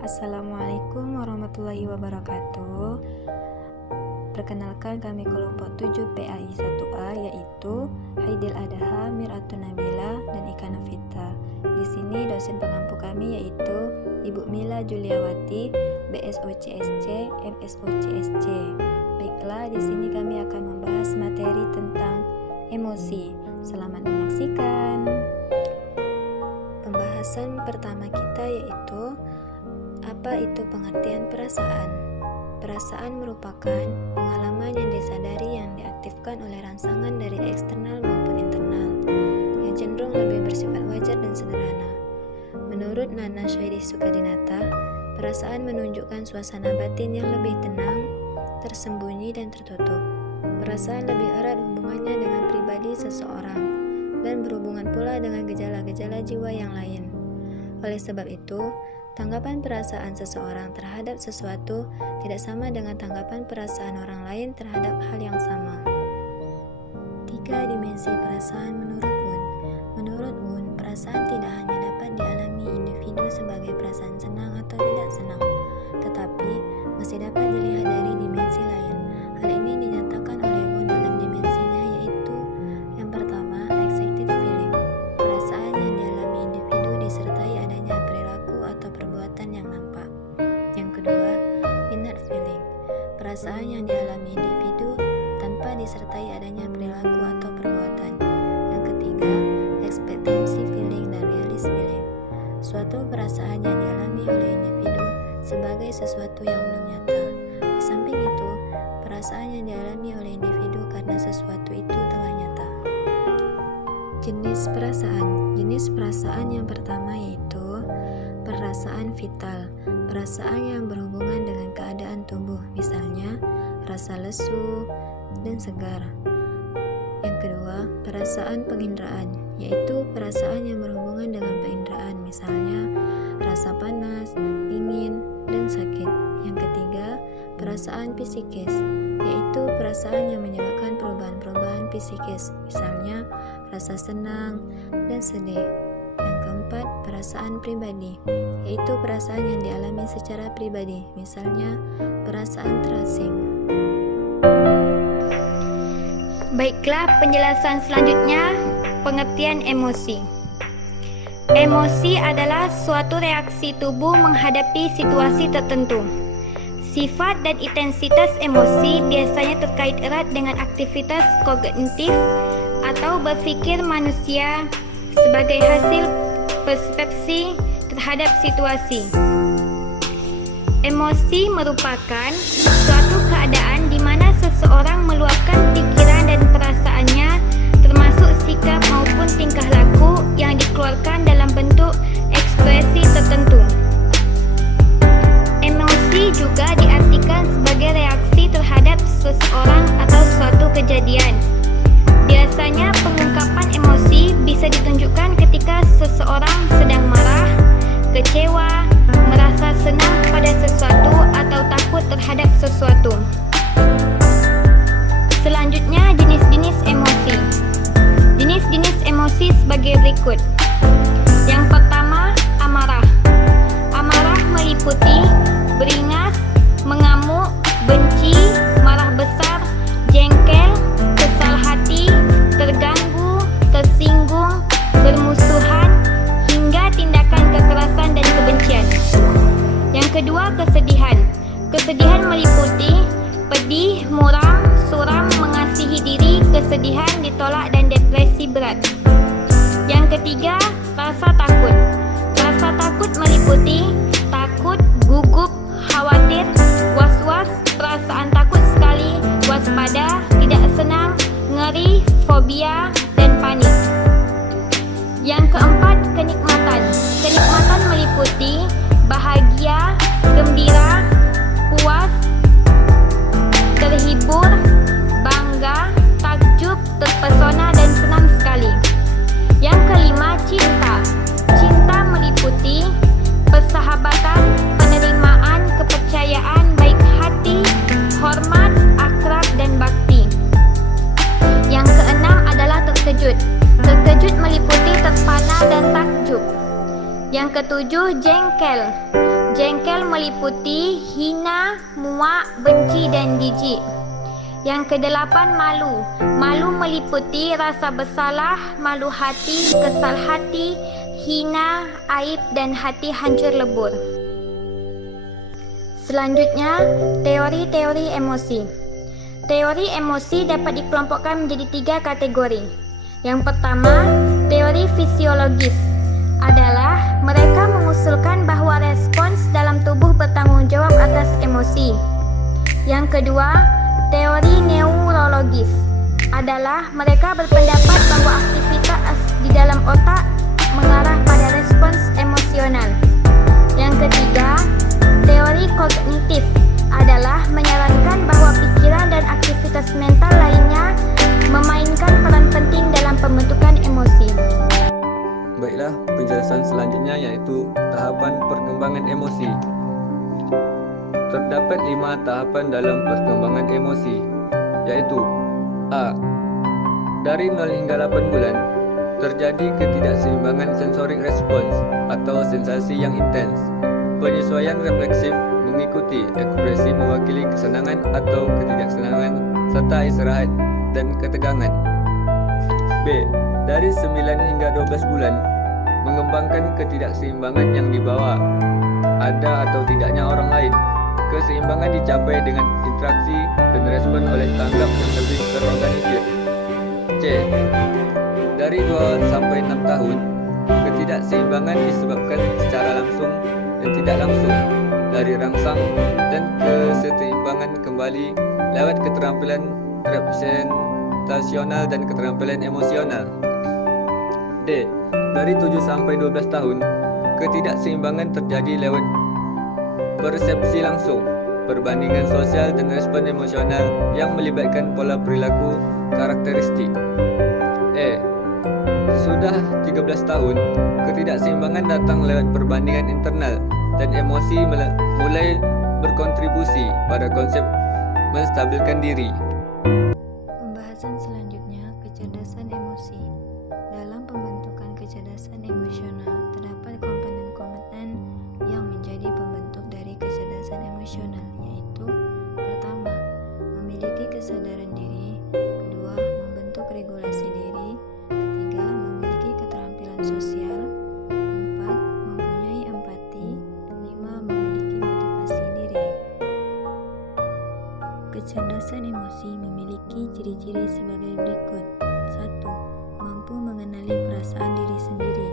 Assalamualaikum warahmatullahi wabarakatuh. Perkenalkan, kami kelompok 7 PAI 1A, yaitu Haidil Adaha, Miratun Nabila, dan Ika Novita. Di sini dosen pengampu kami yaitu Ibu Mila Juliawati, BSOCSC, MSOCSC. Baiklah, di sini kami akan membahas materi tentang emosi. Selamat menyaksikan. Pembahasan pertama kita yaitu apa itu pengertian perasaan. Perasaan merupakan pengalaman yang disadari yang diaktifkan oleh rangsangan dari eksternal maupun internal, yang cenderung lebih bersifat wajar dan sederhana. Menurut Nana Syairi Sukadinata, perasaan menunjukkan suasana batin yang lebih tenang, tersembunyi dan tertutup. Perasaan lebih erat hubungannya dengan pribadi seseorang dan berhubungan pula dengan gejala-gejala jiwa yang lain. Oleh sebab itu, tanggapan perasaan seseorang terhadap sesuatu tidak sama dengan tanggapan perasaan orang lain terhadap hal yang sama. 3 dimensi perasaan menurut Wundt. Menurut Wundt, perasaan tidak hanya dapat dialami individu sebagai perasaan senang atau tidak senang, tetapi masih dapat dilihat dari dimensi lain. Hal ini dinyatakan oleh Wundt dalam dimensinya, yaitu yang pertama, excited feeling. Perasaan yang dialami individu disertai adanya perilaku atau perbuatan yang nampak. Yang kedua, innate feeling. Perasaan yang dialami individu tanpa disertai adanya perilaku atau perbuatan. Yang ketiga, expectancy feeling dan realist feeling. Suatu perasaan yang dialami oleh individu sebagai sesuatu yang belum nyata. Di samping itu, perasaan yang dialami oleh individu karena sesuatu itu telah nyata. Jenis perasaan. Jenis perasaan yang pertama yaitu perasaan vital. Perasaan yang berhubungan dengan keadaan tubuh, misalnya rasa lesu dan segar. Yang kedua, perasaan penginderaan, yaitu perasaan yang berhubungan dengan penginderaan, misalnya rasa panas, dingin, dan sakit. Yang ketiga, perasaan psikis, yaitu perasaan yang menyebabkan perubahan-perubahan psikis, misalnya rasa senang dan sedih. Yang keempat, perasaan pribadi, yaitu perasaan yang dialami secara pribadi, misalnya perasaan terasing. Baiklah, penjelasan selanjutnya, pengertian emosi. Emosi adalah suatu reaksi tubuh menghadapi situasi tertentu. Sifat dan intensitas emosi biasanya terkait erat dengan aktivitas kognitif atau berpikir manusia sebagai hasil persepsi terhadap situasi. Emosi merupakan suatu keadaan di mana seseorang meluapkan pikiran dan perasaannya, termasuk sikap maupun tingkah laku yang dikeluarkan dalam bentuk ekspresi tertentu. Emosi juga diartikan sebagai reaksi terhadap seseorang atau suatu kejadian. Biasanya pengungkapan emosi bisa ditunjukkan ketika seseorang sedang marah, kecewa, merasa senang pada sesuatu atau takut terhadap sesuatu. Selanjutnya, jenis-jenis emosi. Jenis-jenis emosi sebagai berikut. Yang pertama, amarah. Amarah meliputi beringas, mengamuk, benci, marah besar, jengkel, kesal hati, terganggu, tersinggung, bermusuhan, hingga tindakan kekerasan dan kebencian. Yang kedua, kesedihan. Kesedihan meliputi pedih, muram, suram, mengasihi diri, kesedihan, ditolak, dan depresi berat. Yang ketiga, rasa takut. Rasa takut meliputi takut, gugup, khawatir, was-was, perasaan takut sekali, waspada, tidak senang, ngeri, fobia, dan panik. Yang keempat, kenikmatan. Kenikmatan meliputi bahagia, gembira, puas, terhibur, bangga, takjub, terpesona, dan senang sekali. Yang kelima, cinta. Cinta meliputi persahabatan, penerimaan, kepercayaan, baik hati, hormat, akrab, dan bakti. Yang keenam adalah terkejut. Terkejut meliputi terpana dan takjub. Yang ketujuh, jengkel. Jengkel meliputi hina, muak, benci dan jijik. Yang kedelapan, malu. Malu meliputi rasa bersalah, malu hati, kesal hati, hina, aib dan hati hancur lebur. Selanjutnya, teori-teori emosi. Teori emosi dapat dikelompokkan menjadi 3 kategori. Yang pertama, teori fisiologis adalah mereka mengusulkan bahwa respons dalam tubuh bertanggung jawab atas emosi. Yang kedua, teori neurologis adalah mereka berpendapat bahwa aktivitas di dalam otak mengarah pada respons emosional. Yang ketiga, teori kognitif adalah menyarankan bahwa pikiran dan aktivitas mental lainnya memainkan peran penting dalam pembentukan emosi. Baiklah, penjelasan selanjutnya yaitu tahapan perkembangan emosi. Terdapat 5 tahapan dalam perkembangan emosi, yaitu A. Dari 0 hingga 8 bulan, terjadi ketidakseimbangan sensorik respons atau sensasi yang intens. Penyesuaian refleksif mengikuti ekspresi mewakili kesenangan atau ketidaksenangan serta istirahat dan ketegangan. B. Dari 9 hingga 12 bulan, mengembangkan ketidakseimbangan yang dibawa ada atau tidaknya orang lain. Keseimbangan dicapai dengan interaksi dan respon oleh tanggap yang lebih terorganisir. C. Dari 2 sampai 6 tahun, ketidakseimbangan disebabkan secara langsung dan tidak langsung dari rangsang dan keseimbangan kembali lewat keterampilan representasional dan keterampilan emosional. D. Dari 7 sampai 12 tahun, ketidakseimbangan terjadi lewat persepsi langsung, perbandingan sosial dan respon emosional yang melibatkan pola perilaku karakteristik. E. Sudah 13 tahun, ketidakseimbangan datang lewat perbandingan internal dan emosi mulai berkontribusi pada konsep menstabilkan diri. Pembahasan selanjutnya, kecerdasan emosi. Dalam pembentukan kecerdasan emosional, terdapat komponen-komponen yang menjadi pembentuk dari kecerdasan emosional, yaitu pertama, memiliki kesadaran diri, kedua, membentuk regulasi diri, ketiga, memiliki keterampilan sosial, empat, mempunyai empati, lima, memiliki motivasi diri. Kecerdasan emosi memiliki ciri-ciri sebagai berikut. 1. Mampu mengenali perasaan diri sendiri.